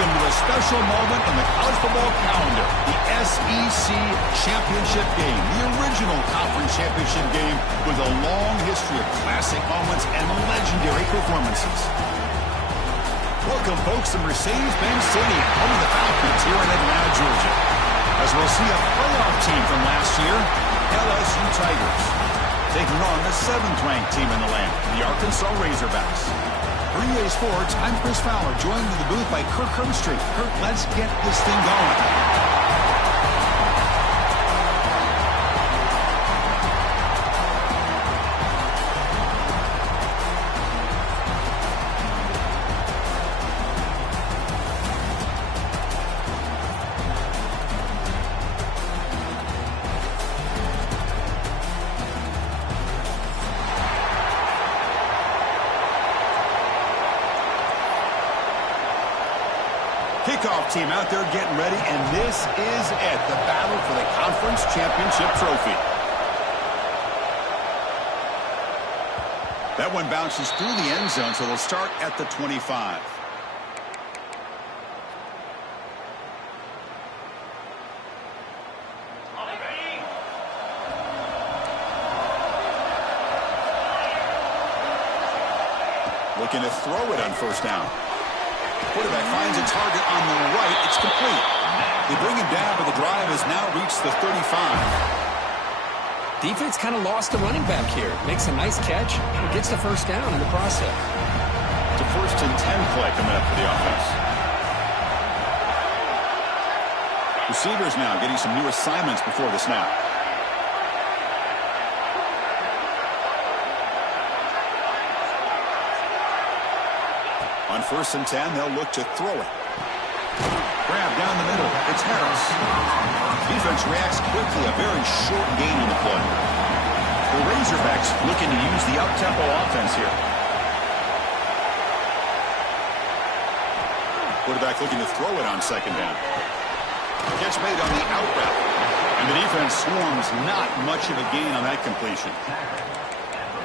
into a special moment in the college football calendar, the SEC Championship game, the original conference championship game with a long history of classic moments and legendary performances. Welcome, folks, to Mercedes-Benz Stadium, home of the Falcons here in Atlanta, Georgia, as we'll see a playoff team from last year, LSU Tigers, taking on the 7th-ranked team in the land, the Arkansas Razorbacks. For EA Sports, I'm Chris Fowler, joined in the booth by Kirk Herbstreit. Kirk, let's get this thing going. Kickoff team out there getting ready, and this is it, the battle for the conference championship trophy. That one bounces through the end zone, so they'll start at the 25. Looking to throw it on first down. Quarterback finds a target on the right. It's complete. They bring him down, but the drive has now reached the 35. Defense kind of lost the running back here. Makes a nice catch and gets the first down in the process. It's a 1st and 10 play coming up for the offense. Receivers now getting some new assignments before the snap. On 1st and 10, they'll look to throw it. Grab down the middle. It's Harris. Defense reacts quickly. A very short gain on the play. The Razorbacks looking to use the up-tempo offense here. Quarterback looking to throw it on 2nd down. Catch made on the out route. And the defense swarms not much of a gain on that completion.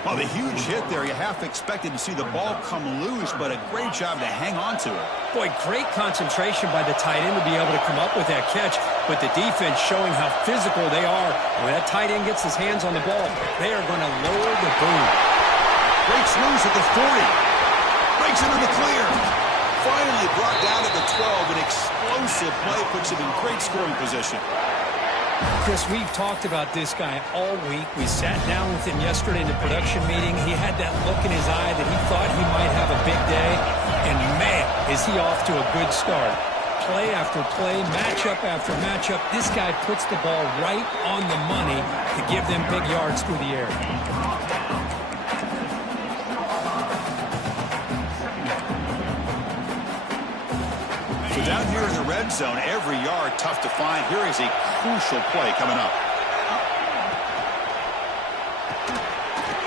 Well, the huge hit there, you half expected to see the ball come loose, but a great job to hang on to it. Boy, great concentration by the tight end to be able to come up with that catch, but the defense showing how physical they are. When that tight end gets his hands on the ball, they are going to lower the boom. Breaks loose at the 40. Breaks into the clear. Finally brought down at the 12. An explosive play puts him in great scoring position. Chris, we've talked about this guy all week. We sat down with him yesterday in the production meeting. He had that look in his eye that he thought he might have a big day. And, man, is he off to a good start. Play after play, matchup after matchup. This guy puts the ball right on the money to give them big yards through the air. So down here in the red zone, every yard tough to find. Here is a crucial play coming up.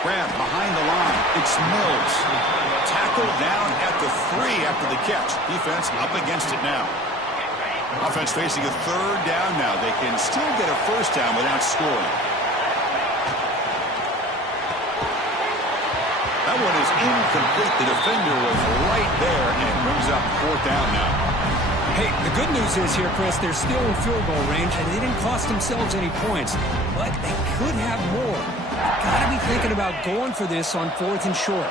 Grab behind the line. It's Mills. Tackled down at the 3 after the catch. Defense up against it now. Offense facing a 3rd down now. They can still get a 1st down without scoring. That one is incomplete. The defender was right there, and it brings up 4th down now. Hey, the good news is here, Chris, they're still in field goal range, and they didn't cost themselves any points, but they could have more. Got to be thinking about going for this on 4th and short.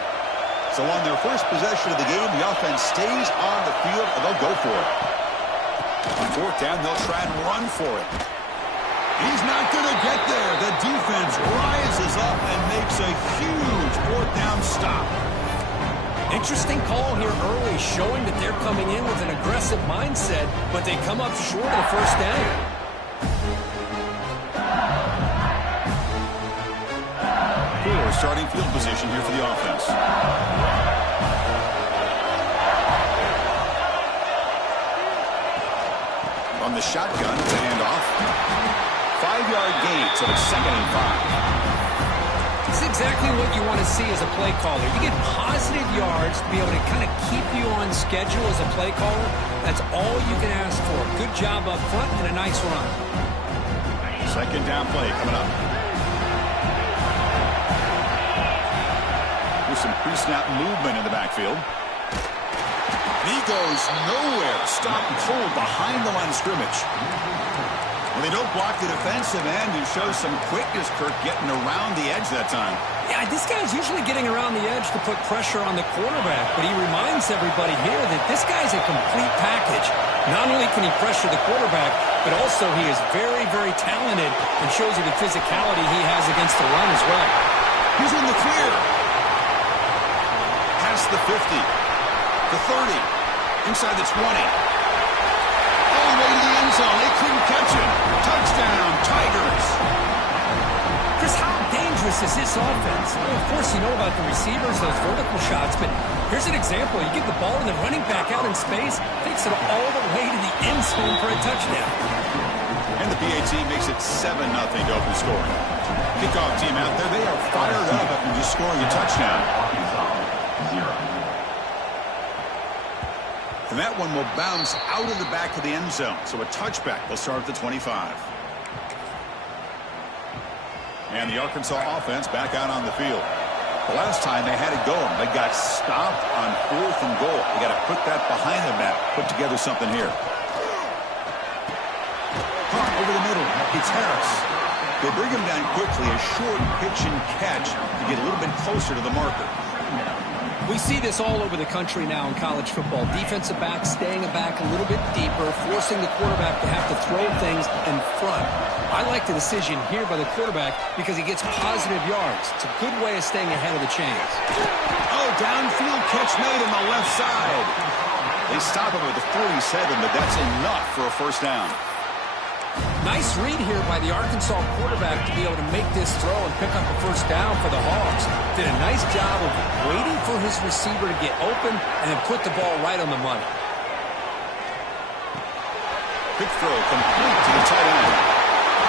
So on their first possession of the game, the offense stays on the field, and they'll go for it. On 4th down, they'll try and run for it. He's not going to get there. The defense rises up and makes a huge 4th down stop. Interesting call here early, showing that they're coming in with an aggressive mindset, but they come up short of the 1st down. Poor starting field position here for the offense. On the shotgun, the handoff. 5-yard gain, so it's 2nd and 5. It's exactly what you want to see as a play caller. You get positive yards to be able to kind of keep you on schedule as a play caller. That's all you can ask for. Good job up front and a nice run. 2nd down play coming up. With some pre-snap movement in the backfield. And he goes nowhere. Stopped cold behind the line of scrimmage. Well, they don't block the defensive end and show some quickness, Kirk, getting around the edge that time. Yeah, this guy's usually getting around the edge to put pressure on the quarterback, but he reminds everybody here that this guy's a complete package. Not only can he pressure the quarterback, but also he is very, very talented and shows you the physicality he has against the run as well. He's in the clear. Past the 50, the 30, inside the 20. All the way to the end zone. They couldn't catch him. Touchdown, Tigers. Chris, how dangerous is this offense? Well, of course, you know about the receivers, those vertical shots, but here's an example. You give the ball and the running back out in space, takes it all the way to the end zone for a touchdown. And the PAT makes it 7-0 to open scoring. Kickoff team out there, they are fired up after just scoring a touchdown. And that one will bounce out of the back of the end zone. So a touchback will start at the 25. And the Arkansas offense back out on the field. The last time they had it going, they got stopped on 4th and goal. They got to put that behind them now. Put together something here. Caught over the middle. It's Harris. They bring him down quickly. A short pitch and catch to get a little bit closer to the marker. We see this all over the country now in college football. Defensive backs staying back a little bit deeper, forcing the quarterback to have to throw things in front. I like the decision here by the quarterback because he gets positive yards. It's a good way of staying ahead of the chains. Oh, downfield catch made on the left side. They stop him with the 47, but that's enough for a first down. Nice read here by the Arkansas quarterback to be able to make this throw and pick up a first down for the Hogs. Did a nice job of waiting for his receiver to get open and then put the ball right on the money. Quick throw complete to the tight end.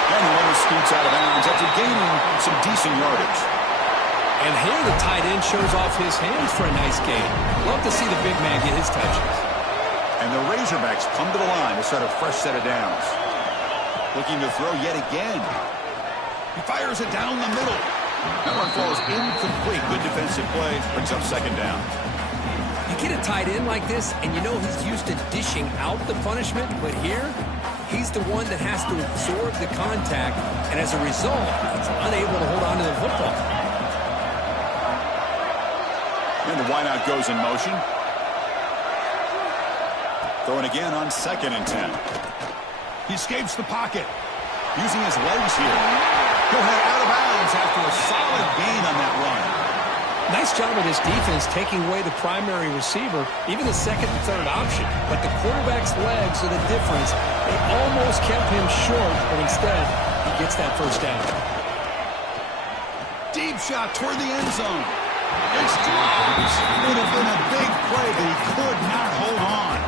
And the runner scoots out of bounds after gaining some decent yardage. And here the tight end shows off his hands for a nice gain. Love to see the big man get his touches. And the Razorbacks come to the line to start a fresh set of downs. Looking to throw yet again. He fires it down the middle. That one falls incomplete. Good defensive play. Brings up second down. You get a tight end like this, and you know he's used to dishing out the punishment, but here, he's the one that has to absorb the contact, and as a result, he's unable to hold on to the football. And the wideout goes in motion. Throwing again on 2nd and 10. He escapes the pocket, using his legs here. He'll head out of bounds after a solid gain on that run. Nice job of this defense taking away the primary receiver, even the second and third option. But the quarterback's legs are the difference. They almost kept him short, but instead, he gets that first down. Deep shot toward the end zone. It's dropped. It would have been a big play, but he could not hold on.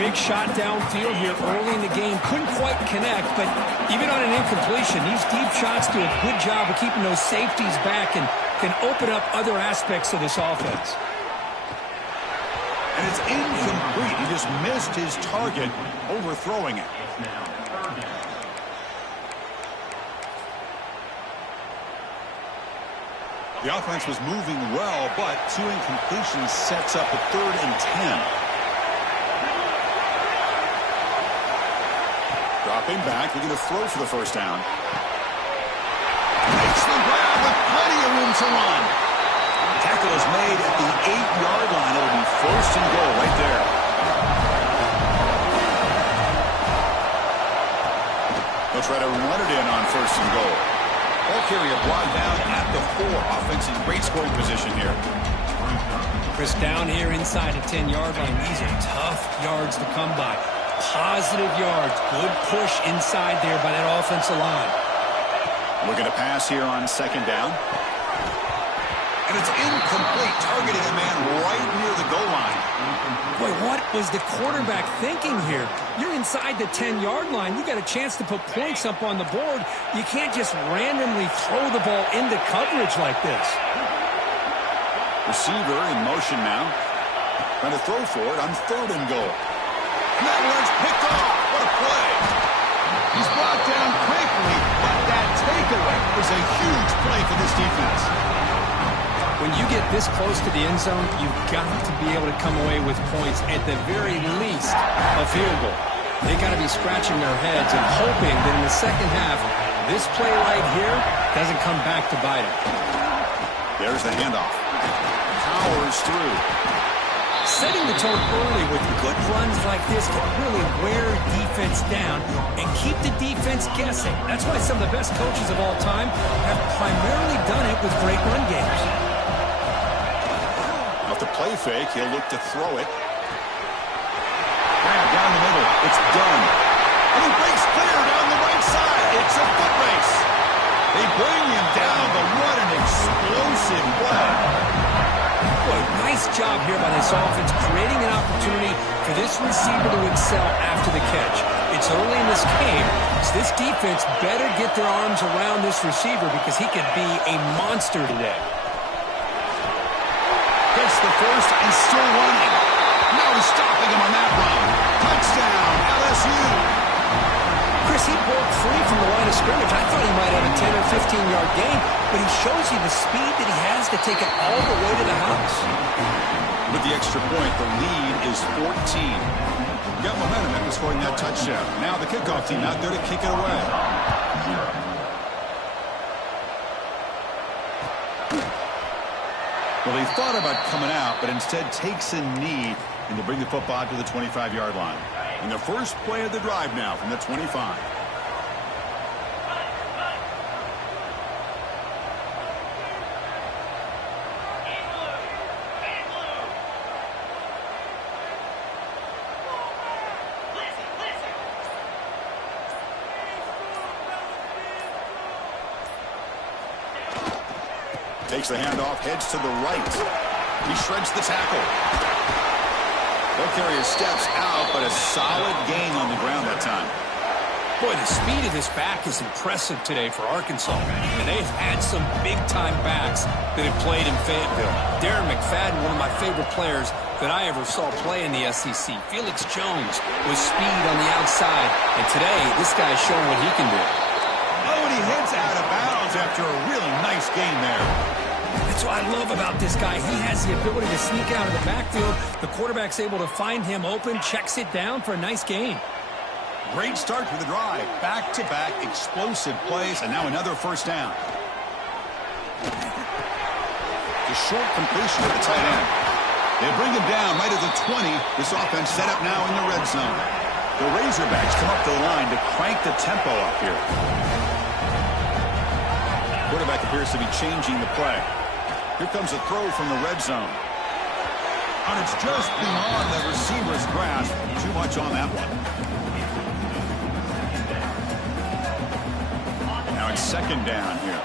Big shot downfield here early in the game. Couldn't quite connect, but even on an incompletion, these deep shots do a good job of keeping those safeties back and can open up other aspects of this offense. And it's incomplete. He just missed his target, overthrowing it. The offense was moving well, but 2 incompletions sets up a 3rd and 10. Dropping back, looking to throw for the first down. Makes the grab with plenty of room to run. Tackle is made at the 8-yard line. It'll be 1st and goal right there. They'll try to run it in on 1st and goal. Ball carrier brought down at the 4. Offense in great scoring position here. Chris, down here inside the 10-yard line. These are tough yards to come by. Positive yards. Good push inside there by that offensive line. Looking to pass here on 2nd down. And it's incomplete, targeting a man right near the goal line. Boy, what was the quarterback thinking here? You're inside the 10-yard line. You got a chance to put points up on the board. You can't just randomly throw the ball into coverage like this. Receiver in motion now. Trying to throw for it on 3rd and goal. And that one's picked off. What a play. He's brought down quickly, but that takeaway is a huge play for this defense. When you get this close to the end zone, you've got to be able to come away with points, at the very least, a field goal. They got to be scratching their heads and hoping that in the second half, this play right here doesn't come back to bite them. There's the handoff. Powers through. Setting the tone early with good runs like this can really wear defense down and keep the defense guessing. That's why some of the best coaches of all time have primarily done it with great run games. Off the play fake, he'll look to throw it. Grab down the middle. It's done. And he breaks clear down the right side. It's a foot race. They bring him down, but what an explosive play. Boy, nice job here by this offense, creating an opportunity for this receiver to excel after the catch. It's early in this game, so this defense better get their arms around this receiver because he could be a monster today. Gets the first and still running. No stopping him on that run. Touchdown, LSU. Chris, he broke free from the line of scrimmage. I thought he might have a 10 or 15-yard gain, but he shows you the speed that he has to take it all the way to the house. With the extra point, the lead is 14. Got momentum after scoring that touchdown. Now the kickoff team out there to kick it away. Well, he thought about coming out, but instead takes a knee and to bring the football to the 25-yard line. And the first play of the drive now from the 25. Takes the handoff, heads to the right. He shreds the tackle. They'll carry his steps out, but a solid gain on the ground that time. Boy, the speed of this back is impressive today for Arkansas. And they've had some big-time backs that have played in Fayetteville. Darren McFadden, one of my favorite players that I ever saw play in the SEC. Felix Jones with speed on the outside. And today, this guy's showing what he can do. Oh, and he heads out of bounds after a really nice gain there. That's what I love about this guy. He has the ability to sneak out of the backfield. The quarterback's able to find him open, checks it down for a nice gain. Great start to the drive. Back-to-back explosive plays, and now another first down. The short completion at the tight end. They bring him down right at the 20. This offense set up now in the red zone. The Razorbacks come up to the line to crank the tempo up here. Quarterback appears to be changing the play. Here comes a throw from the red zone. And it's just beyond the receiver's grasp. Too much on that one. Now it's second down here.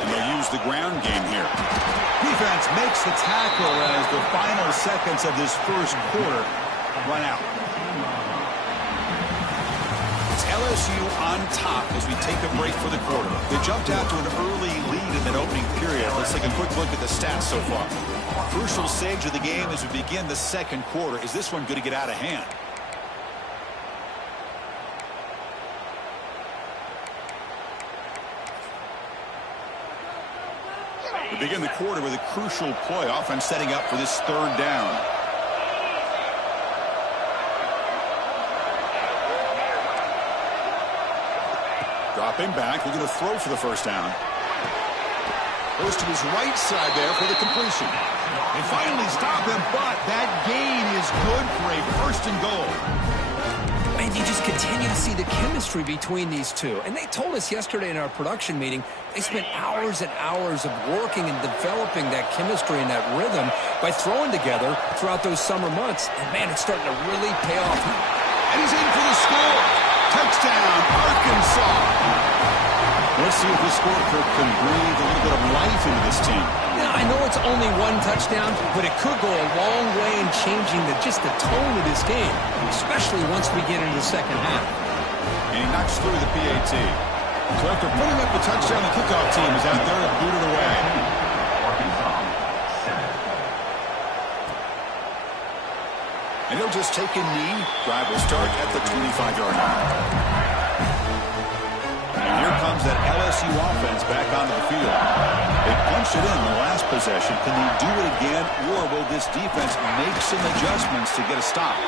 And they'll use the ground game here. Defense makes the tackle as the final seconds of this first quarter run out. LSU on top as we take a break for the quarter. They jumped out to an early lead in that opening period. Let's take a quick look at the stats so far. Crucial stage of the game as we begin the second quarter. Is this one going to get out of hand? We begin the quarter with a crucial play. Offense setting up for this third down. Dropping back, looking to throw for the first down. Goes to his right side there for the completion. They finally stop him, but that gain is good for a first and goal. And you just continue to see the chemistry between these two. And they told us yesterday in our production meeting, they spent hours and hours of working and developing that chemistry and that rhythm by throwing together throughout those summer months. And, man, it's starting to really pay off. And he's in for the score. Touchdown, Arkansas. Let's see if this scorecard can breathe a little bit of life into this team. Now, I know it's only one touchdown, but it could go a long way in changing just the tone of this game, especially once we get into the second half. And he knocks through the PAT. So after putting up the touchdown, the kickoff team is out there to boot it away. And he'll just take a knee. Drive will start at the 25-yard line. And here comes comes that LSU offense back onto the field. They punched it in the last possession. Can they do it again, or will this defense make some adjustments to get a stop?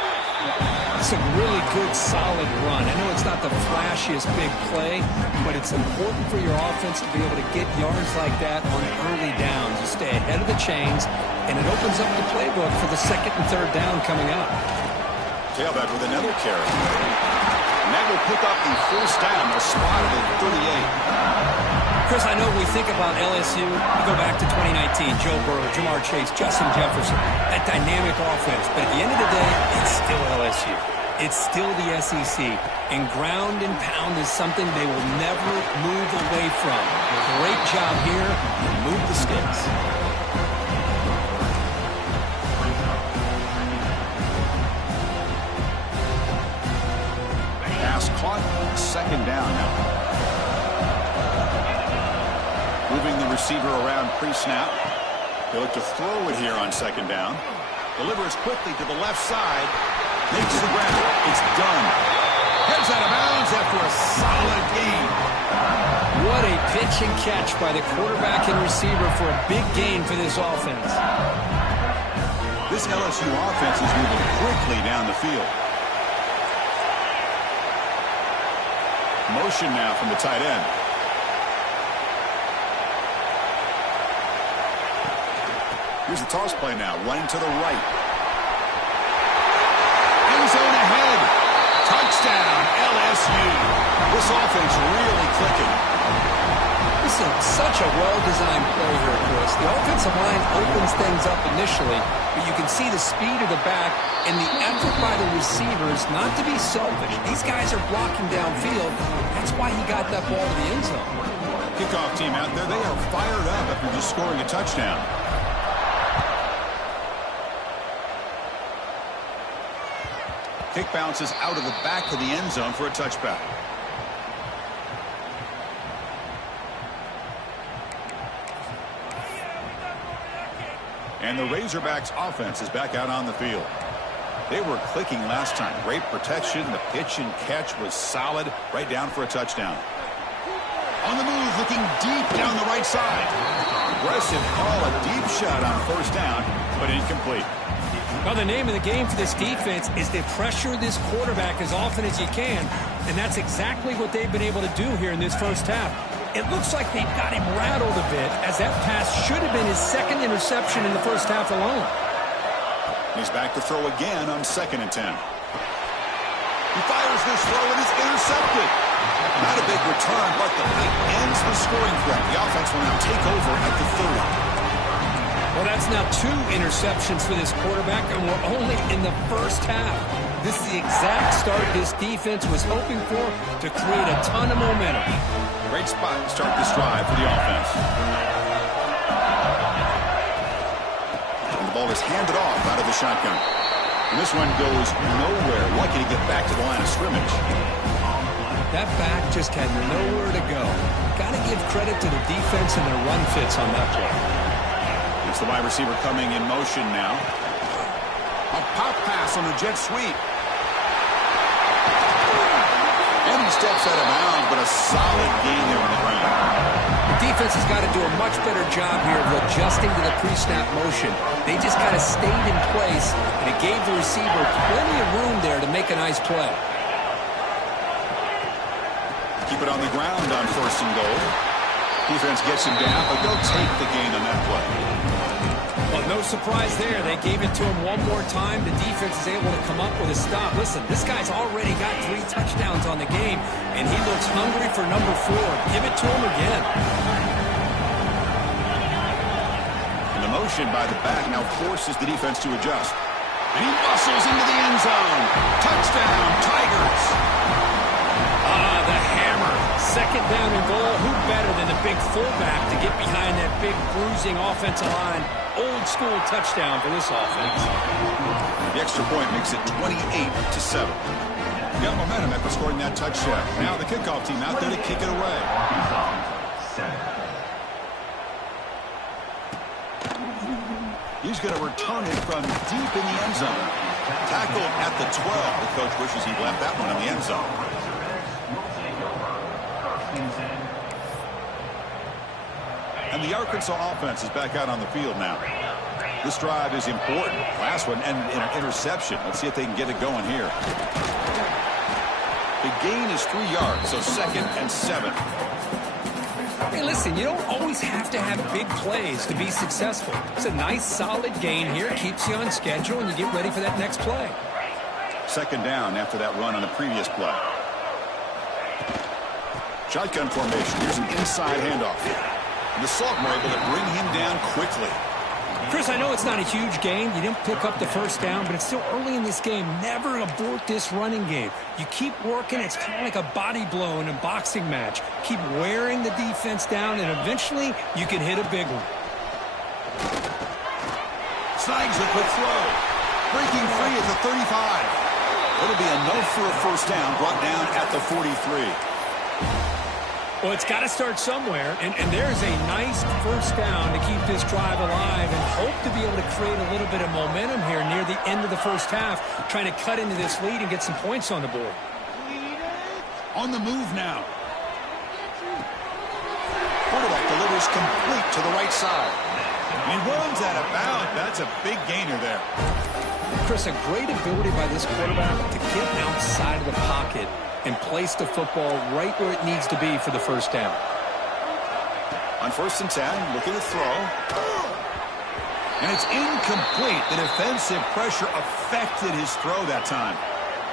It's a really good, solid run. I know it's not the flashiest big play, but it's important for your offense to be able to get yards like that on early downs. You stay ahead of the chains, and it opens up the playbook for the second and third down coming up. Tailback with another carry. And that will pick up the first down, a spot at 38. Chris, I know we think about LSU. You go back to 2019, Joe Burrow, Jamar Chase, Justin Jefferson, that dynamic offense. But at the end of the day, it's still LSU. It's still the SEC. And ground and pound is something they will never move away from. Great job here. Move the sticks. Pass caught, second down now. Moving the receiver around pre-snap. They look to throw it here on second down. Delivers quickly to the left side. Makes the grab. It's done. Heads out of bounds after a solid gain. What a pitch and catch by the quarterback and receiver for a big gain for this offense. This LSU offense is moving quickly down the field. Motion now from the tight end. Here's the toss play now, running to the right. End zone ahead. Touchdown, LSU. This offense really clicking. This is such a well-designed play here, Chris. The offensive line opens things up initially, but you can see the speed of the back and the effort by the receivers not to be selfish. These guys are blocking downfield. That's why he got that ball to the end zone. Kickoff team out there, they are fired up after just scoring a touchdown. Kick bounces out of the back of the end zone for a touchback. And the Razorbacks offense is back out on the field. They were clicking last time. Great protection. The pitch and catch was solid. Right down for a touchdown. On the move, looking deep down the right side. Aggressive call, a deep shot on first down, but incomplete. Well, the name of the game for this defense is to pressure this quarterback as often as you can, and that's exactly what they've been able to do here in this first half. It looks like they've got him rattled a bit, as that pass should have been his second interception in the first half alone. He's back to throw again on 2nd and 10. He fires this throw and it's intercepted. Not a big return, but the play ends the scoring threat. The offense will now take over at the 30. Well, that's now 2 interceptions for this quarterback, and we're only in the first half. This is the exact start this defense was hoping for to create a ton of momentum. Great spot to start this drive for the offense. And the ball is handed off out of the shotgun. And this one goes nowhere. Lucky to get back to the line of scrimmage. That back just had nowhere to go. Got to give credit to the defense and their run fits on that play. It's the wide receiver coming in motion now. A pop pass on the jet sweep. And he steps out of bounds, but a solid gain there on the ground. The defense has got to do a much better job here of adjusting to the pre-snap motion. They just kind of stayed in place, and it gave the receiver plenty of room there to make a nice play. Keep it on the ground on 1st and goal. Defense gets him down, but they'll take the gain on that play. Well, no surprise there. They gave it to him one more time. The defense is able to come up with a stop. Listen, this guy's already got 3 touchdowns on the game, and he looks hungry for number 4. Give it to him again. And the motion by the back now forces the defense to adjust. And he muscles into the end zone. Touchdown, Tigers. The hammer. 2nd down and goal. Who better than the big fullback to get behind that big bruising offensive line? Old school touchdown for this offense. The extra point makes it 28-7. Got momentum after scoring that touchdown. Now the kickoff team out there to kick it away. He's going to return it from deep in the end zone. Tackled at the 12. The coach wishes he'd left that one in the end zone. And the Arkansas offense is back out on the field now. This drive is important. Last one ended in an interception. Let's see if they can get it going here. The gain is 3 yards, so 2nd and 7. Hey, listen, you don't always have to have big plays to be successful. It's a nice, solid gain here. It keeps you on schedule, and you get ready for that next play. 2nd down after that run on the previous play. Shotgun formation. Here's an inside handoff. And the Sophomore able to bring him down quickly. Chris, I know it's not a huge gain. You didn't pick up the first down, but it's still early in this game. Never abort this running game. You keep working. It's kind of like a body blow in a boxing match. Keep wearing the defense down, and eventually you can hit a big one. Snags a quick throw. Breaking free at the 35. It'll be enough for a first down, brought down at the 43. Well, it's got to start somewhere, and there's a nice first down to keep this drive alive and hope to be able to create a little bit of momentum here near the end of the first half, trying to cut into this lead and get some points on the board. On the move now. Quarterback delivers complete to the right side. And he runs out of bounds. That's a big gainer there. Chris, a great ability by this quarterback to get outside of the pocket and place the football right where it needs to be for the first down. On 1st and 10, looking to throw. And it's incomplete. The defensive pressure affected his throw that time.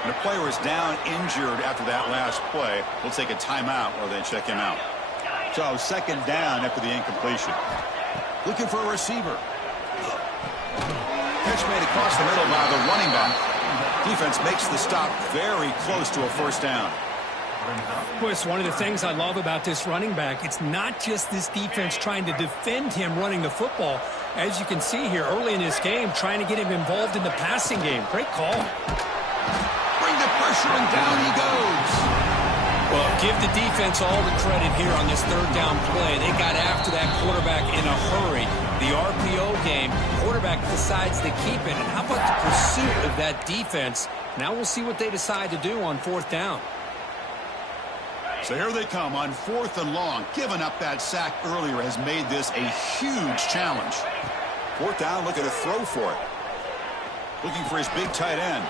And the player is down injured after that last play. We'll take a timeout while they check him out. So 2nd down after the incompletion. Looking for a receiver. Catch made across the middle by the running back. Defense makes the stop very close to a first down. Boy, it's one of the things I love about this running back. It's not just this defense trying to defend him running the football. As you can see here early in this game, trying to get him involved in the passing game. Great call. Bring the pressure, and down he goes. Well, give the defense all the credit here on this 3rd down play. They got after that quarterback in a hurry. The RPO game, quarterback decides to keep it. And how about the pursuit of that defense? Now we'll see what they decide to do on 4th down. So here they come on 4th and long. Giving up that sack earlier has made this a huge challenge. 4th down, looking to throw for it. Looking for his big tight end.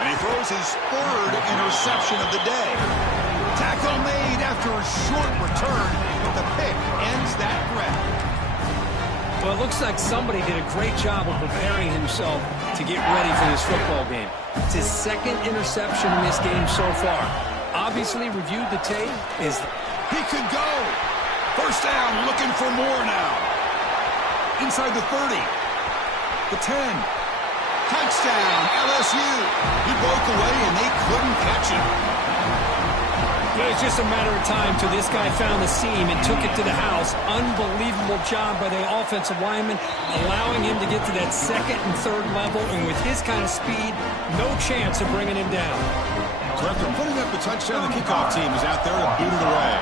And he throws his 3rd interception of the day. Tackle made after a short return, but the pick ends that threat. Well, it looks like somebody did a great job of preparing himself to get ready for this football game. It's his 2nd interception in this game so far. Obviously reviewed the tape. He could go. First down, looking for more now. Inside the 30. The 10. Touchdown, LSU. He broke away, and they couldn't catch him. It was just a matter of time till this guy found the seam and took it to the house. Unbelievable job by the offensive lineman, allowing him to get to that 2nd and 3rd level. And with his kind of speed, no chance of bringing him down. So after putting up the touchdown, the kickoff team is out there to boot it away.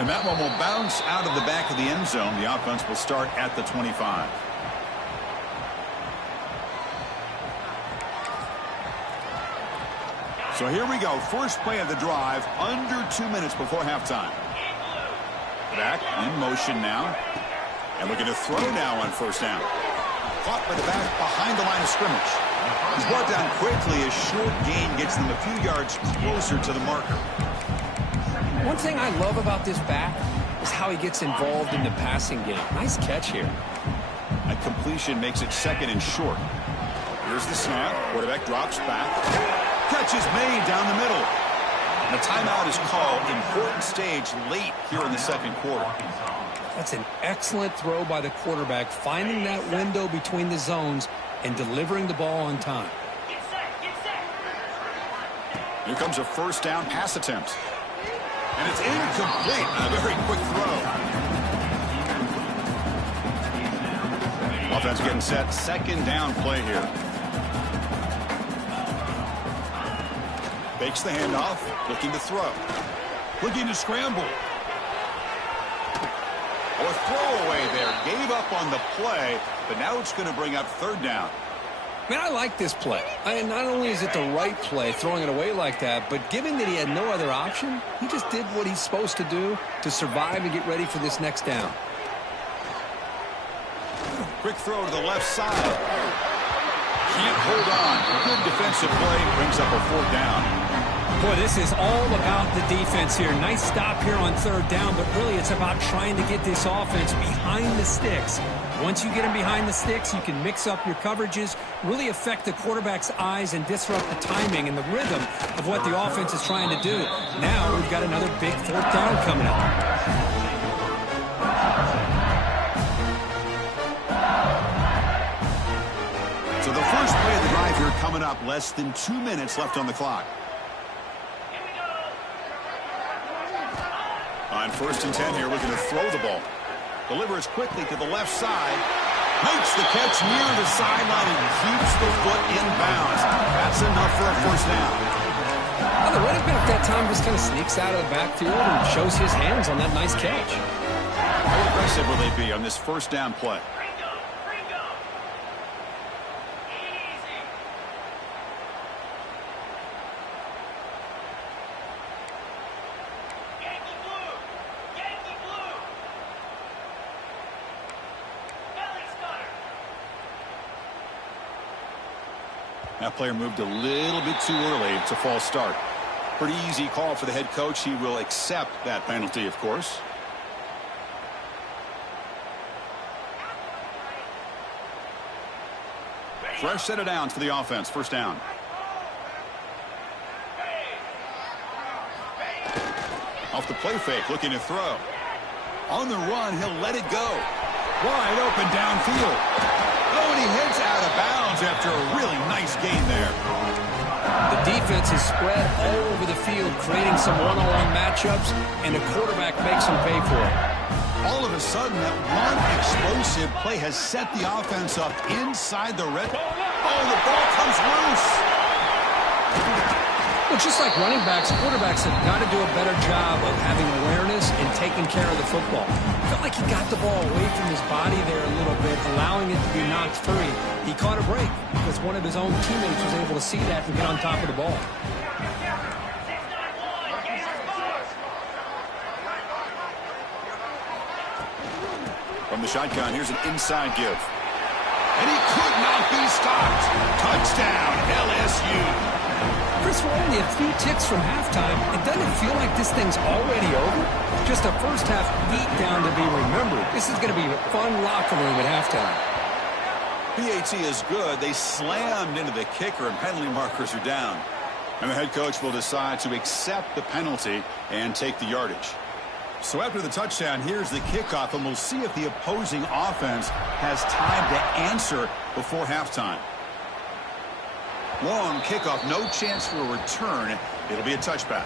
And that one will bounce out of the back of the end zone. The offense will start at the 25. So here we go. First play of the drive, under 2 minutes before halftime. Back in motion now. And looking to throw now on 1st down. Caught by the back behind the line of scrimmage. He's brought down quickly. A short gain gets them a few yards closer to the marker. One thing I love about this back is how he gets involved in the passing game. Nice catch here. A completion makes it 2nd and short. Here's the snap. Quarterback drops back. Catch is made down the middle. And the timeout is called. Important stage late here in the 2nd quarter. That's an excellent throw by the quarterback, finding that window between the zones and delivering the ball on time. Here comes a first down pass attempt. And it's incomplete. A very quick throw. Offense getting set. 2nd down play here. Fakes the handoff. Looking to throw. Looking to scramble. A throwaway there. Gave up on the play, but now it's going to bring up 3rd down. Man, I like this play. Not only is it the right play, throwing it away like that, but given that he had no other option, he just did what he's supposed to do to survive and get ready for this next down. Quick throw to the left side. Can't hold on. Good defensive play. Brings up a 4th down. Boy, this is all about the defense here. Nice stop here on 3rd down, but really it's about trying to get this offense behind the sticks. Once you get them behind the sticks, you can mix up your coverages, really affect the quarterback's eyes and disrupt the timing and the rhythm of what the offense is trying to do. Now we've got another big 4th down coming up. So the first play of the drive here coming up, less than 2 minutes left on the clock. On 1st and 10 here, looking to throw the ball. Delivers quickly to the left side. Makes the catch near the sideline and keeps the foot in bounds. That's enough for a 1st down. Well, the running back that time just kind of sneaks out of the backfield and shows his hands on that nice catch. How aggressive will they be on this 1st down play? That player moved a little bit too early. It's a false start. Pretty easy call for the head coach. He will accept that penalty, of course. Fresh set of downs for the offense. 1st down. Off the play fake, looking to throw. On the run, he'll let it go. Wide open downfield. Oh, and he heads out of bounds after a really nice gain there. The defense is spread all over the field, creating some one-on-one matchups, and the quarterback makes them pay for it. All of a sudden, that one explosive play has set the offense up inside the red. Oh, the ball comes loose. Well, just like running backs, quarterbacks have got to do a better job of having awareness and taking care of the football. Felt like he got the ball away from his body there a little bit, allowing it to be knocked free. He caught a break because one of his own teammates was able to see that and get on top of the ball. From the shotgun, here's an inside give. And he could not be stopped. Touchdown, LSU. Chris, we're only a few ticks from halftime. It doesn't feel like this thing's already over. Just a first half beatdown to be remembered. This is going to be a fun locker room at halftime. PAT is good. They slammed into the kicker and penalty markers are down. And the head coach will decide to accept the penalty and take the yardage. So after the touchdown, here's the kickoff, and we'll see if the opposing offense has time to answer before halftime. Long kickoff, no chance for a return. It'll be a touchback.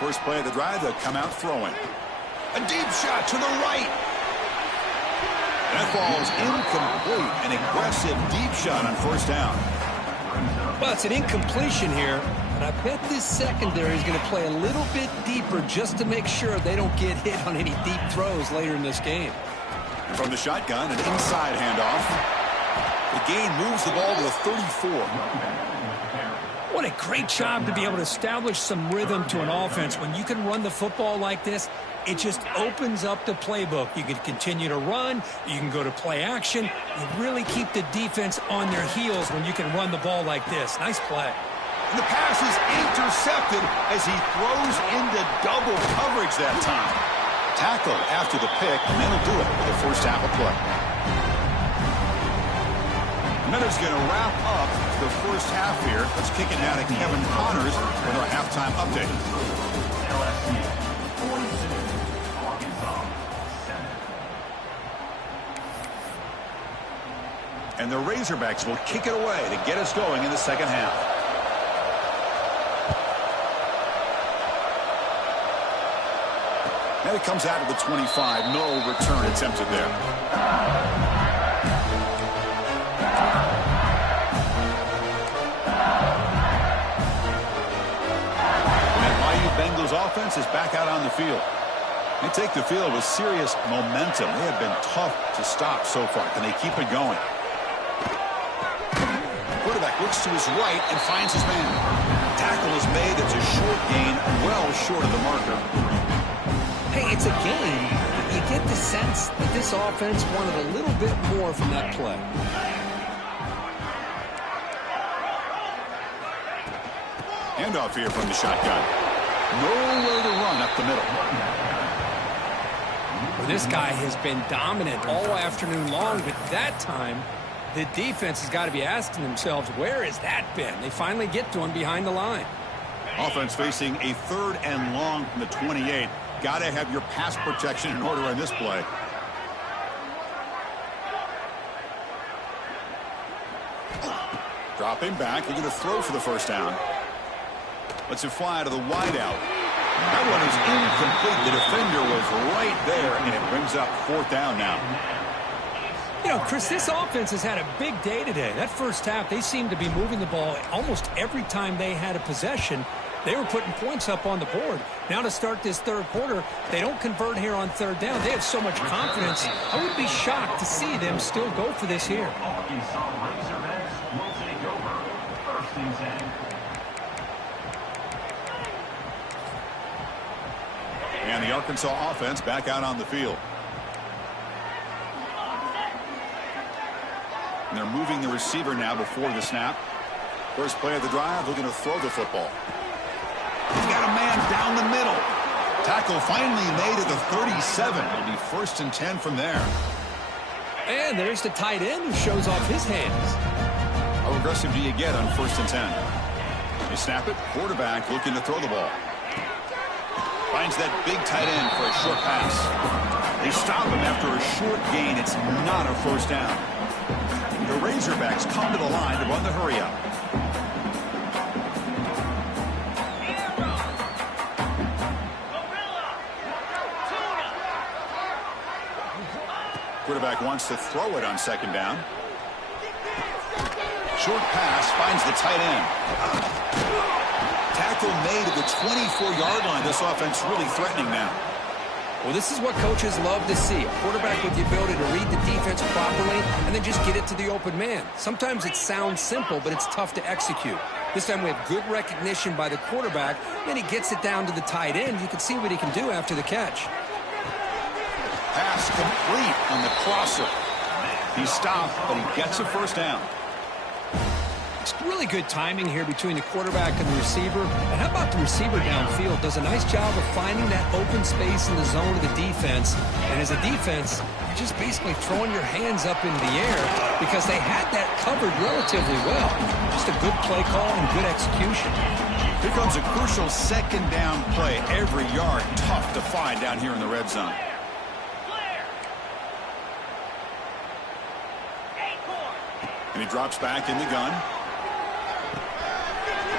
First play of the drive, they'll come out throwing. A deep shot to the right. That ball's incomplete. An aggressive deep shot on 1st down. Well, it's an incompletion here, but I bet this secondary is going to play a little bit deeper just to make sure they don't get hit on any deep throws later in this game. From the shotgun, an inside handoff. The gain moves the ball to the 34. What a great job to be able to establish some rhythm to an offense. When you can run the football like this, it just opens up the playbook. You can continue to run. You can go to play action. You really keep the defense on their heels when you can run the ball like this. Nice play. And the pass is intercepted as he throws into double coverage that time. Tackled after the pick, and that'll do it for the first half of play. And that is going to wrap up the first half here. Let's kick it now to Kevin Connors with our halftime update. And the Razorbacks will kick it away to get us going in the second half. And it comes out of the 25. No return attempted there. offense is back out on the field. They take the field with serious momentum. They have been tough to stop so far. Can they keep it going? Quarterback looks to his right and finds his man. Tackle is made. It's a short gain, well short of the marker. Hey, it's a game. You get the sense that this offense wanted a little bit more from that play. Handoff here from the shotgun. Nowhere to run up the middle. Well, this guy has been dominant all afternoon long, but that time the defense has got to be asking themselves, where has that been? They finally get to him behind the line. Offense facing a 3rd and long from the 28. Got to have your pass protection in order on this play. Dropping back. They're going to throw for the first down. Lets it fly to the wideout. That one is incomplete. The defender was right there, and it brings up 4th down now. You know, Chris, this offense has had a big day today. That first half, they seemed to be moving the ball almost every time they had a possession. They were putting points up on the board. Now to start this 3rd quarter, they don't convert here on 3rd down. They have so much confidence. I would be shocked to see them still go for this here. And the Arkansas offense back out on the field. And they're moving the receiver now before the snap. First play of the drive, looking to throw the football. He's got a man down the middle. Tackle finally made at the 37. It'll be 1st and 10 from there. And there's the tight end who shows off his hands. How aggressive do you get on 1st and 10? They snap it. Quarterback looking to throw the ball. Finds that big tight end for a short pass. They stop him after a short gain. It's not a 1st down. The Razorbacks come to the line to run the hurry up. Quarterback wants to throw it on 2nd down. Short pass finds the tight end. Tackle made at the 24-yard line. This offense really threatening now. Well, this is what coaches love to see. A quarterback with the ability to read the defense properly and then just get it to the open man. Sometimes it sounds simple, but it's tough to execute. This time we have good recognition by the quarterback. Then he gets it down to the tight end. You can see what he can do after the catch. Pass complete on the crosser. He stopped, but he gets a 1st down. It's really good timing here between the quarterback and the receiver. And how about the receiver downfield? Does a nice job of finding that open space in the zone of the defense. And as a defense, you're just basically throwing your hands up into the air because they had that covered relatively well. Just a good play call and good execution. Here comes a crucial 2nd down play. Every yard tough to find down here in the red zone. And he drops back in the gun.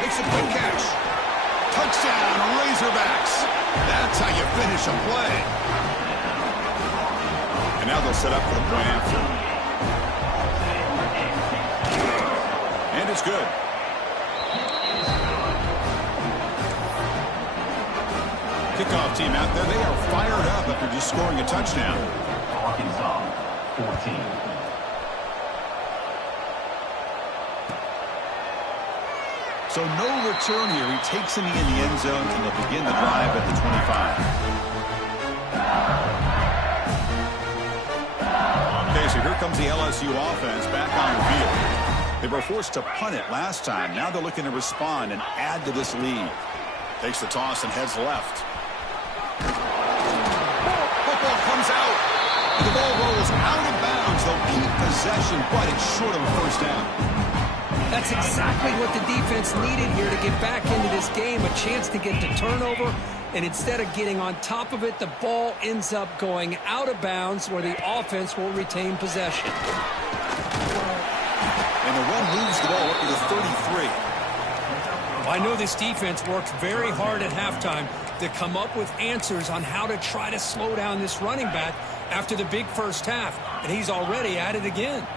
Makes a quick catch. Touchdown, Razorbacks. That's how you finish a play. And now they'll set up for the point after. And it's good. Kickoff team out there. They are fired up after just scoring a touchdown. Arkansas, 14. So no return here. He takes him in the end zone, and they'll begin the drive at the 25. Okay, so here comes the LSU offense back on the field. They were forced to punt it last time. Now they're looking to respond and add to this lead. Takes the toss and heads left. Football comes out. The ball rolls out of bounds. They'll keep possession, but it's short of a 1st down. That's exactly what the defense needed here to get back into this game, a chance to get to turnover, and instead of getting on top of it, the ball ends up going out of bounds where the offense will retain possession. And the run moves the ball up to the 33. I know this defense worked very hard at halftime to come up with answers on how to try to slow down this running back after the big first half, and he's already at it again.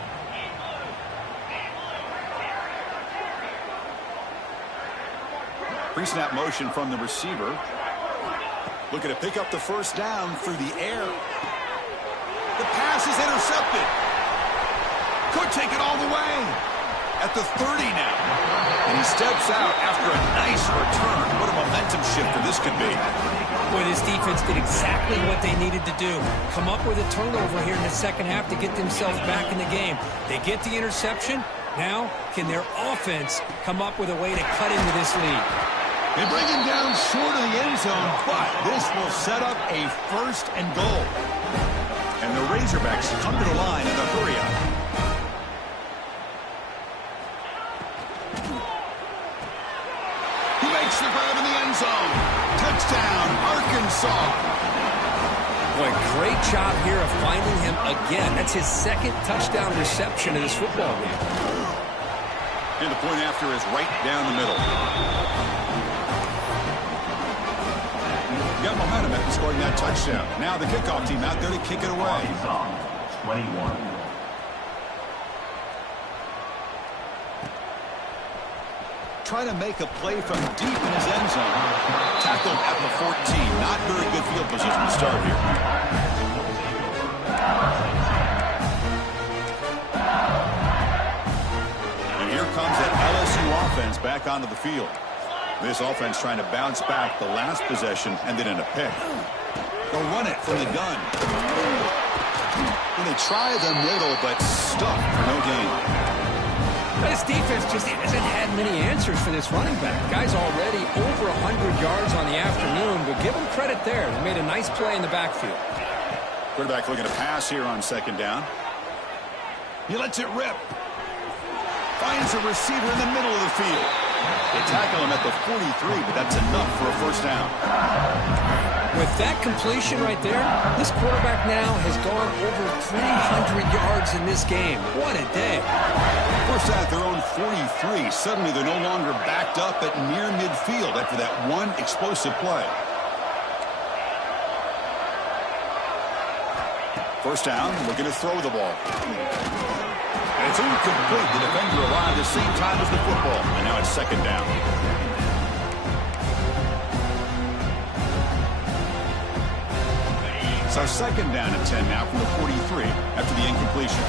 Pre-snap motion from the receiver. Looking to pick up the first down through the air. The pass is intercepted. Could take it all the way. At the 30 now. And he steps out after a nice return. What a momentum shifter this could be. Boy, this defense did exactly what they needed to do. Come up with a turnover here in the second half to get themselves back in the game. They get the interception. Now, can their offense come up with a way to cut into this lead? They bring him down short of the end zone, but this will set up a first and goal. And the Razorbacks come to the line in a hurry-up. The grab in the end zone. Touchdown, Arkansas. Boy, great job here of finding him again. That's his second touchdown reception in this football game. And the point after is right down the middle. Got momentum after scoring that touchdown. Now the kickoff team out there to kick it away. 21. Trying to make a play from deep in his end zone. Tackled at the 14. Not very good field position to start here. And here comes that LSU offense back onto the field. This offense trying to bounce back the last possession, ended in a pick. They'll run it from the gun. And they try the middle, but stuck for no gain. This defense just hasn't had many answers for this running back. Guy's already over 100 yards on the afternoon, but give him credit there. They made a nice play in the backfield. Quarterback looking to pass here on second down. He lets it rip. Finds a receiver in the middle of the field. They tackle him at the 43, but that's enough for a first down. With that completion right there, this quarterback now has gone over 300 yards in this game. What a day. First at their own 43. Suddenly they're no longer backed up at near midfield after that one explosive play. First down, looking to throw the ball. And it's incomplete. The defender arrived at the same time as the football. And now it's second down. So second down and 10 now from the 43 after the incompletion.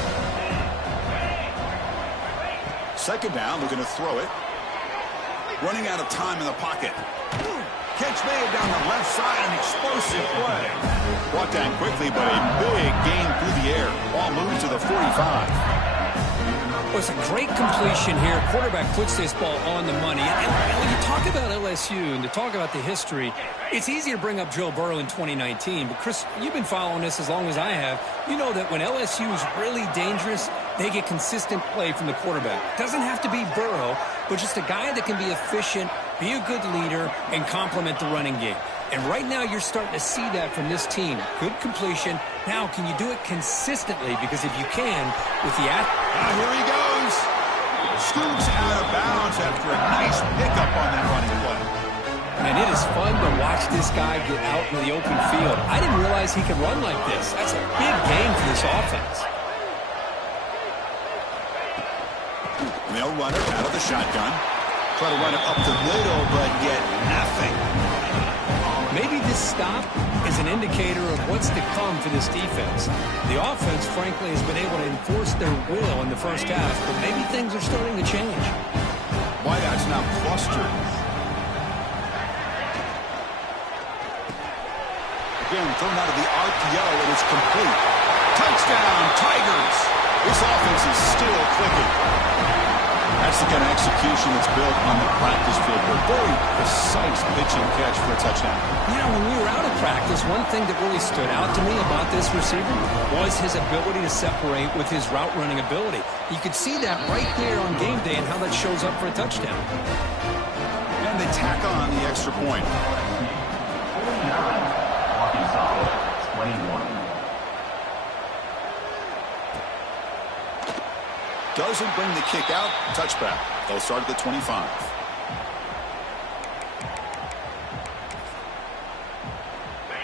Second down, looking to throw it. Running out of time in the pocket. Catch made down the left side, an explosive play. Brought down quickly, but a big gain through the air. Ball moves to the 45. Well, it's a great completion here. Quarterback puts this ball on the money. And when you talk about LSU and to talk about the history, it's easy to bring up Joe Burrow in 2019. But, Chris, you've been following this as long as I have. You know that when LSU is really dangerous, they get consistent play from the quarterback. Doesn't have to be Burrow, but just a guy that can be efficient, be a good leader, and complement the running game. And right now you're starting to see that from this team. Good completion. Now, can you do it consistently? Because if you can, with the here he goes. Scoops out of bounds after a nice pickup on that running play. And it is fun to watch this guy get out in the open field. I didn't realize he could run like this. That's a big game for this offense. And they'll run it out of the shotgun. Try to run it up the middle, but get nothing. Maybe this stop is an indicator of what's to come for this defense. The offense, frankly, has been able to enforce their will in the first half, but maybe things are starting to change. Wideout's now clustered. Again, thrown out of the RPO, and it's complete. Touchdown, Tigers! This offense is still clicking. That's the kind of execution that's built on the practice field. A very precise pitching catch for a touchdown. You know, when we were out of practice, one thing that really stood out to me about this receiver was his ability to separate with his route running ability. You could see that right there on game day and how that shows up for a touchdown. And they tack on the extra point. 21. Doesn't bring the kick out. Touchback. They'll start at the 25.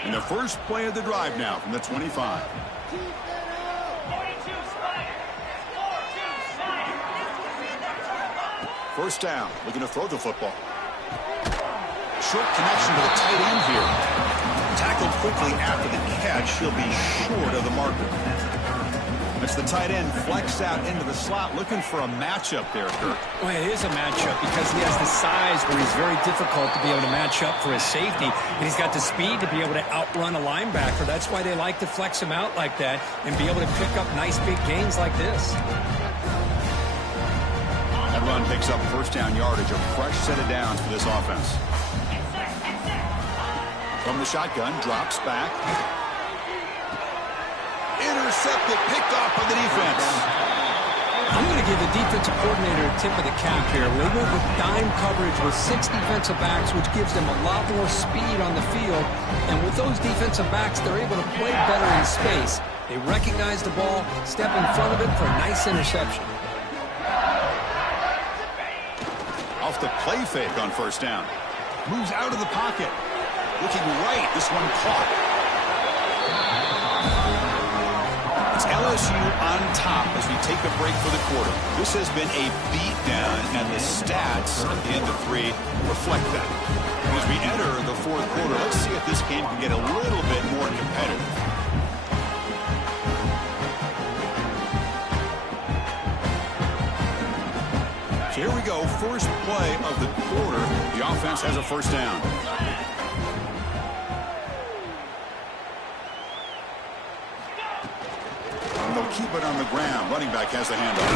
And the first play of the drive now from the 25. First down. Looking to throw the football. Short connection to the tight end here. Tackled quickly after the catch. He'll be short of the marker. That's the tight end flexed out into the slot, looking for a matchup there, Kirk. Well, it is a matchup because he has the size where he's very difficult to be able to match up for his safety, and he's got the speed to be able to outrun a linebacker. That's why they like to flex him out like that and be able to pick up nice big gains like this. That run picks up first down yardage, a fresh set of downs for this offense. From the shotgun, drops back. Intercepted, picked off by the defense. I'm going to give the defensive coordinator a tip of the cap here. They went with dime coverage with 6 defensive backs, which gives them a lot more speed on the field. And with those defensive backs, they're able to play better in space. They recognize the ball, step in front of it for a nice interception. Off the play fake on first down. Moves out of the pocket. Looking right, this one caught. It's LSU on top as we take a break for the quarter. This has been a beatdown, and the stats at the end of 3 reflect that. As we enter the fourth quarter, let's see if this game can get a little bit more competitive. So here we go, first play of the quarter. The offense has a first down. They'll keep it on the ground. Running back has the handoff.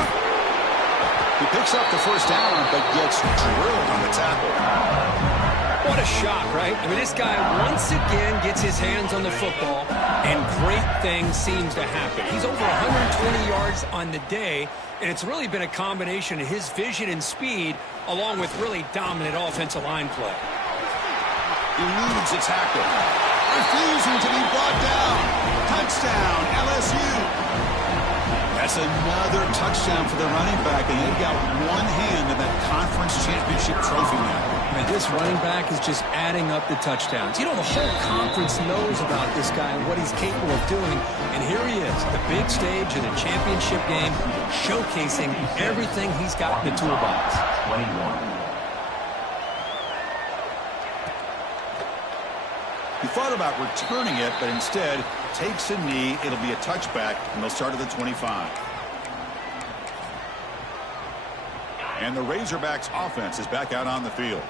He picks up the first down, but gets drilled on the tackle. What a shot, right? I mean, this guy once again gets his hands on the football, and great things seems to happen. He's over 120 yards on the day, and it's really been a combination of his vision and speed, along with really dominant offensive line play. Eludes a tackle. Refusing to be brought down. Touchdown, LSU. That's another touchdown for the running back, and they've got one hand in that conference championship trophy now. And this running back is just adding up the touchdowns. You know, the whole conference knows about this guy and what he's capable of doing, and here he is, the big stage of the championship game, showcasing everything he's got in the toolbox. 21. He thought about returning it, but instead takes a knee. It'll be a touchback, and they'll start at the 25. And the Razorbacks offense is back out on the field.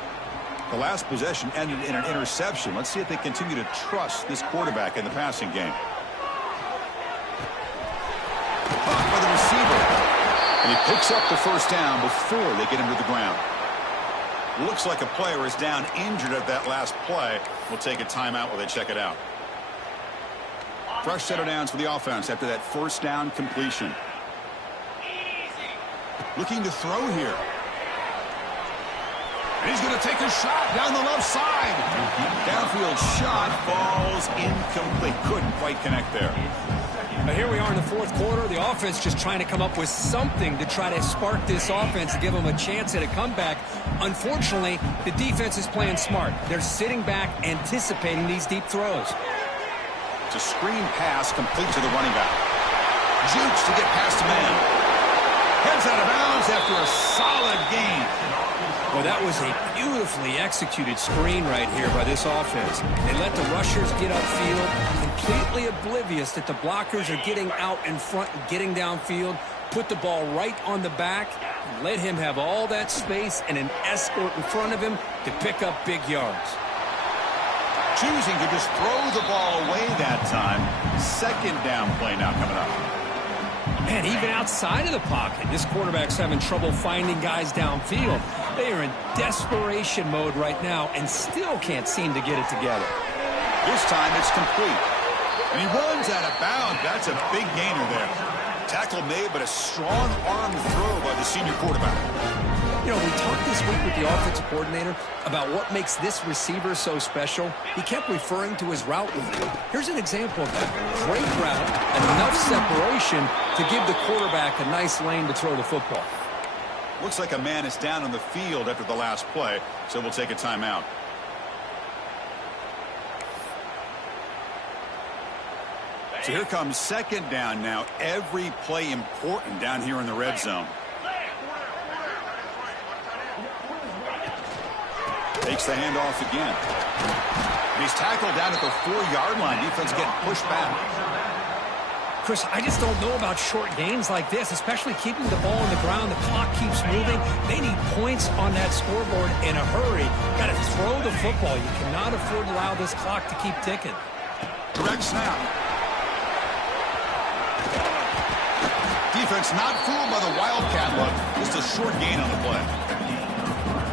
The last possession ended in an interception. Let's see if they continue to trust this quarterback in the passing game. Caught by the receiver. And he picks up the first down before they get him to the ground. Looks like a player is down injured at that last play. We'll take a timeout while they check it out. Fresh set of downs for the offense after that first down completion. Looking to throw here. And he's going to take a shot down the left side. Downfield shot falls incomplete. Couldn't quite connect there. But here we are in the fourth quarter. The offense just trying to come up with something to try to spark this offense and give them a chance at a comeback. Unfortunately, the defense is playing smart. They're sitting back, anticipating these deep throws. It's a screen pass complete to the running back. Jukes to get past a man. Heads out of bounds after a solid gain. Well, that was a beautifully executed screen right here by this offense. They let the rushers get upfield, completely oblivious that the blockers are getting out in front and getting downfield, put the ball right on the back, and let him have all that space and an escort in front of him to pick up big yards. Choosing to just throw the ball away that time. Second down play now coming up. Man, even outside of the pocket, this quarterback's having trouble finding guys downfield. They are in desperation mode right now and still can't seem to get it together. This time it's complete. And he runs out of bounds. That's a big gainer there. Tackle made, but a strong arm throw by the senior quarterback. You know, we talked this week with the offensive coordinator about what makes this receiver so special. He kept referring to his route running. Here's an example of that. Great route, enough separation to give the quarterback a nice lane to throw the football. Looks like a man is down on the field after the last play, so we'll take a timeout. So here comes second down now. Every play important down here in the red zone. Takes the handoff again. He's tackled down at the 4-yard line. Defense getting pushed back. Chris, I just don't know about short gains like this, especially keeping the ball on the ground. The clock keeps moving. They need points on that scoreboard in a hurry. Got to throw the football. You cannot afford to allow this clock to keep ticking. Direct snap. Defense not fooled by the Wildcat look. Just a short gain on the play.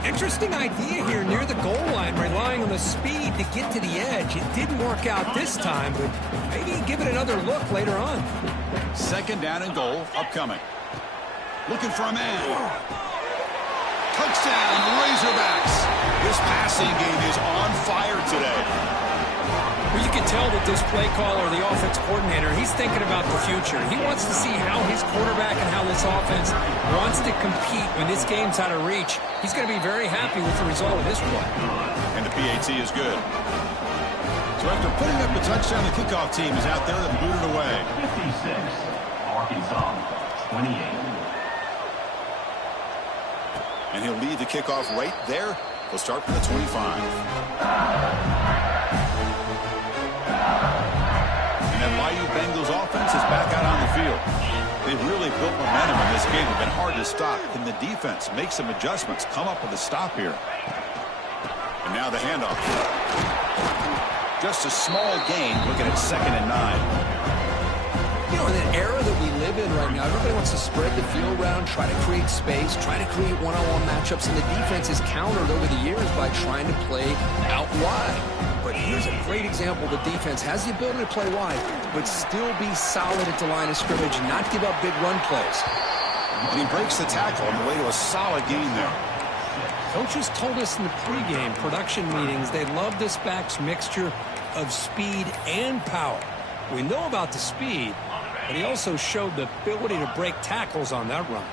Interesting idea here near the goal line, relying on the speed to get to the edge. It didn't work out this time, but maybe give it another look later on. 2nd down and goal upcoming. Looking for a man. Touchdown, Razorbacks. This passing game is on fire today. Well, you can tell that this play caller, the offense coordinator, he's thinking about the future. He wants to see how his quarterback and how this offense wants to compete when this game's out of reach. He's going to be very happy with the result of this play. And the PAT is good. So after putting up a touchdown, the kickoff team is out there and booted away. 56, Arkansas, 28. And he'll lead the kickoff right there. He'll start from the 25. And that Bayou Bengals offense is back out on the field. They've really built momentum in this game. It's been hard to stop. Can the defense make some adjustments, come up with a stop here? And now the handoff. Just a small gain, looking at 2nd and 9. You know, in an era that we live in right now, everybody wants to spread the field around, try to create space, try to create one-on-one matchups, and the defense is countered over the years by trying to play out wide. But here's a great example. The defense has the ability to play wide, but still be solid at the line of scrimmage and not give up big run plays. And he breaks the tackle on the way to a solid gain there. Coaches told us in the pregame production meetings they love this back's mixture of speed and power. We know about the speed, but he also showed the ability to break tackles on that run.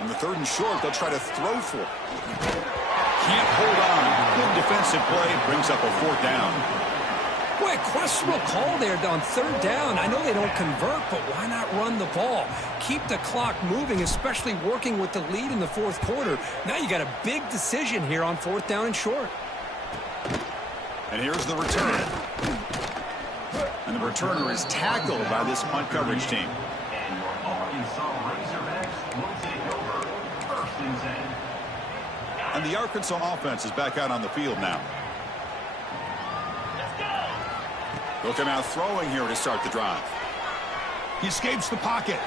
On the 3rd and short, they'll try to throw for it. Can't hold on. Good defensive play. Brings up a 4th down. Boy, a questionable call there on 3rd down. I know they don't convert, but why not run the ball? Keep the clock moving, especially working with the lead in the 4th quarter. Now you got a big decision here on 4th down and short. And here's the return. And the returner is tackled by this punt coverage team. And your Arkansas Razorbacks will take over 1st and 10. And the Arkansas offense is back out on the field now. They'll come out throwing here to start the drive. He escapes the pocket.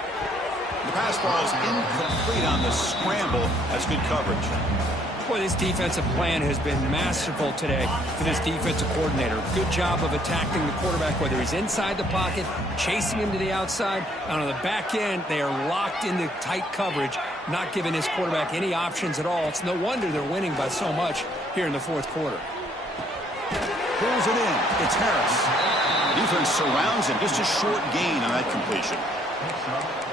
The pass ball is incomplete on the scramble. That's good coverage. Boy, this defensive plan has been masterful today for this defensive coordinator. Good job of attacking the quarterback, whether he's inside the pocket, chasing him to the outside. And on the back end, they are locked into tight coverage, not giving his quarterback any options at all. It's no wonder they're winning by so much here in the 4th quarter. Pulls it in. It's Harris. Defense surrounds him. Just a short gain on that completion.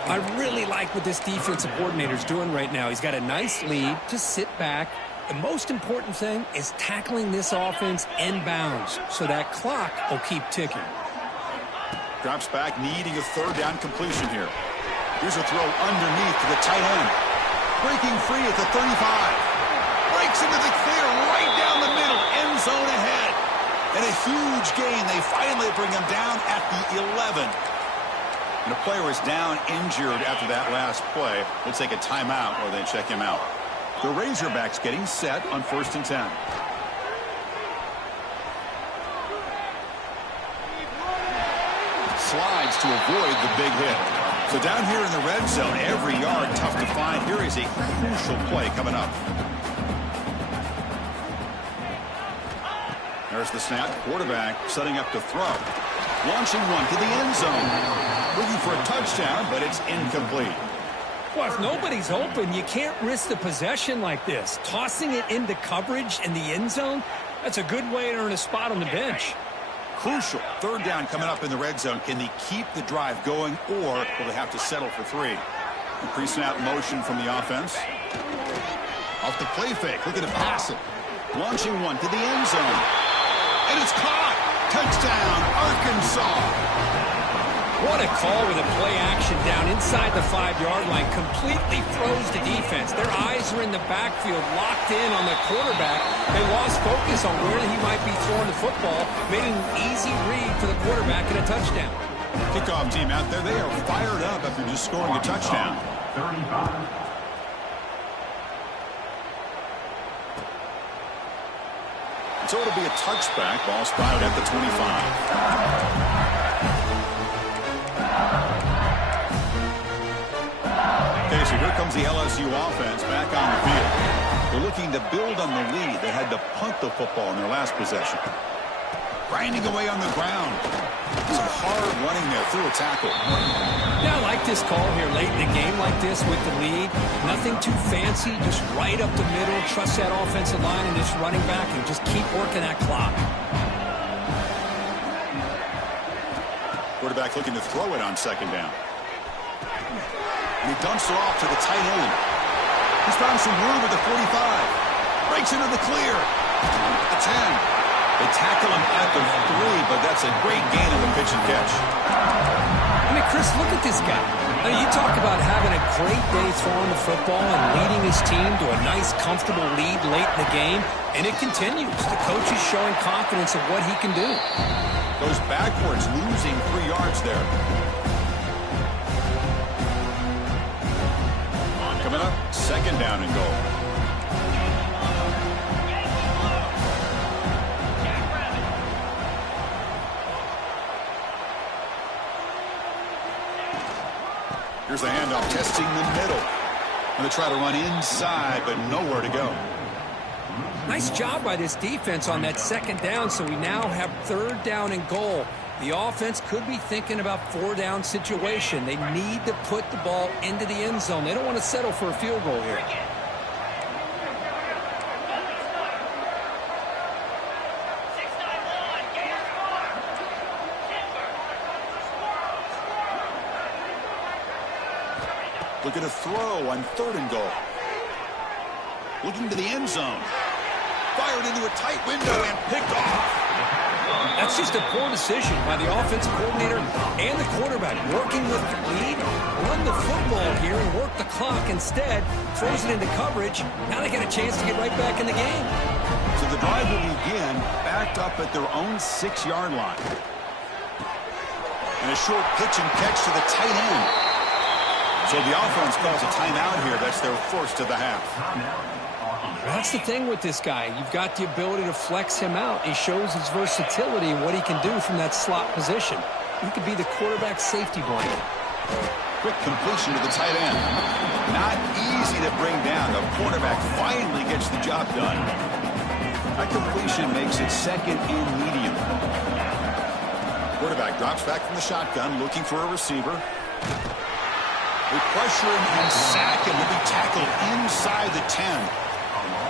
I really like what this defensive coordinator is doing right now. He's got a nice lead. Just sit back. The most important thing is tackling this offense inbounds so that clock will keep ticking. Drops back, needing a 3rd down completion here. Here's a throw underneath to the tight end. Breaking free at the 35. Breaks into the clear right down the middle. End zone ahead. And a huge gain. They finally bring him down at the 11. And the player is down injured after that last play. We'll take a timeout or they check him out. The Razorbacks getting set on 1st and 10. Slides to avoid the big hit. So down here in the red zone, every yard tough to find. Here is a crucial play coming up. There's the snap. Quarterback setting up to throw. Launching one to the end zone. Looking for a touchdown, but it's incomplete. Well, if nobody's open, you can't risk the possession like this. Tossing it into coverage in the end zone, that's a good way to earn a spot on the bench. Crucial. 3rd down coming up in the red zone. Can they keep the drive going, or will they have to settle for 3? Pre-snap motion from the offense. Off the play fake. Looking to pass it. Launching one to the end zone. And it's caught. Touchdown, Arkansas. What a call with a play action down inside the 5-yard line. Completely throws the defense. Their eyes are in the backfield, locked in on the quarterback. They lost focus on where he might be throwing the football. Made an easy read for the quarterback and a touchdown. Kickoff team out there, they are fired up after just scoring a touchdown. 35. So it'll be a touchback. Ball spotted at the 25. Okay, so here comes the LSU offense back on the field. They're looking to build on the lead. They had to punt the football in their last possession. Grinding away on the ground. Some hard running there through a tackle. Yeah, I like this call here late in the game like this with the lead. Nothing too fancy, just right up the middle. Trust that offensive line and this running back and just keep working that clock. Quarterback looking to throw it on second down. And he dumps it off to the tight end. He's found some room at the 45. Breaks into the clear. The 10. They tackle him at the 3, but that's a great gain on the pitch and catch. I mean, Chris, look at this guy. I mean, you talk about having a great day throwing the football and leading his team to a nice, comfortable lead late in the game, and it continues. The coach is showing confidence of what he can do. Goes backwards, losing 3 yards there. Coming up, second down and goal. Here's the handoff, testing the middle. Going to try to run inside, but nowhere to go. Nice job by this defense on that second down, so we now have third down and goal. The offense could be thinking about 4-down situation. They need to put the ball into the end zone. They don't want to settle for a field goal here. Looking to throw on third and goal. Looking to the end zone. Fired into a tight window and picked off. That's just a poor decision by the offensive coordinator and the quarterback. Working with the lead, run the football here and work the clock. Instead, throws it into coverage. Now they get a chance to get right back in the game. So the drive will begin backed up at their own 6-yard line. And a short pitch and catch to the tight end. So the offense calls a timeout here. That's their first of the half. That's the thing with this guy. You've got the ability to flex him out. He shows his versatility and what he can do from that slot position. He could be the quarterback safety blanket. Quick completion to the tight end. Not easy to bring down. The quarterback finally gets the job done. That completion makes it second and medium. Quarterback drops back from the shotgun, looking for a receiver. We pressure him and sack him. He'll be tackled inside the 10.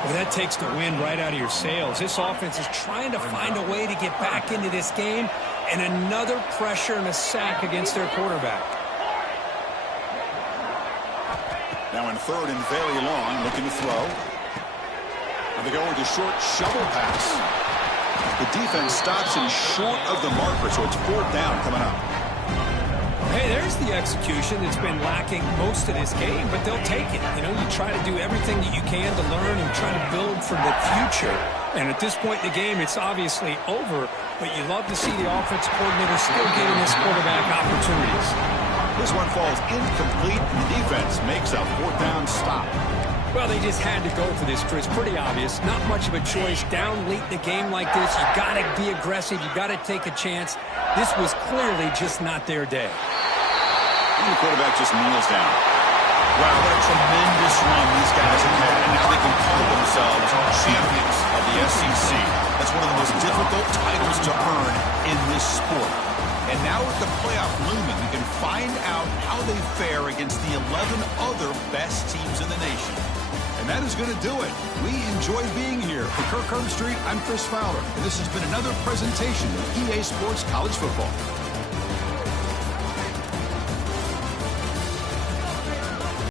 Well, that takes the wind right out of your sails. This offense is trying to find a way to get back into this game, and another pressure and a sack against their quarterback. Now in third and very long, looking to throw. And they go with a short shovel pass. The defense stops him short of the marker, so it's 4th down coming up. Hey, there's the execution that's been lacking most of this game, but they'll take it. You know, you try to do everything that you can to learn and try to build for the future. And at this point in the game, it's obviously over, but you love to see the offensive coordinator still giving this quarterback opportunities. This one falls incomplete, and the defense makes a 4th down stop. Well, they just had to go for this, Chris. Pretty obvious. Not much of a choice. Down late in the game like this, you got to be aggressive. You got to take a chance. This was clearly just not their day. And the quarterback just kneels down. Wow, what a tremendous run these guys have had. And now they can call themselves champions of the SEC. That's one of the most difficult titles to earn in this sport. And now with the playoff looming, we can find out how they fare against the 11 other best teams in the nation. And that is going to do it. We enjoyed being here. For Kirk Street, I'm Chris Fowler. And this has been another presentation of EA Sports College Football.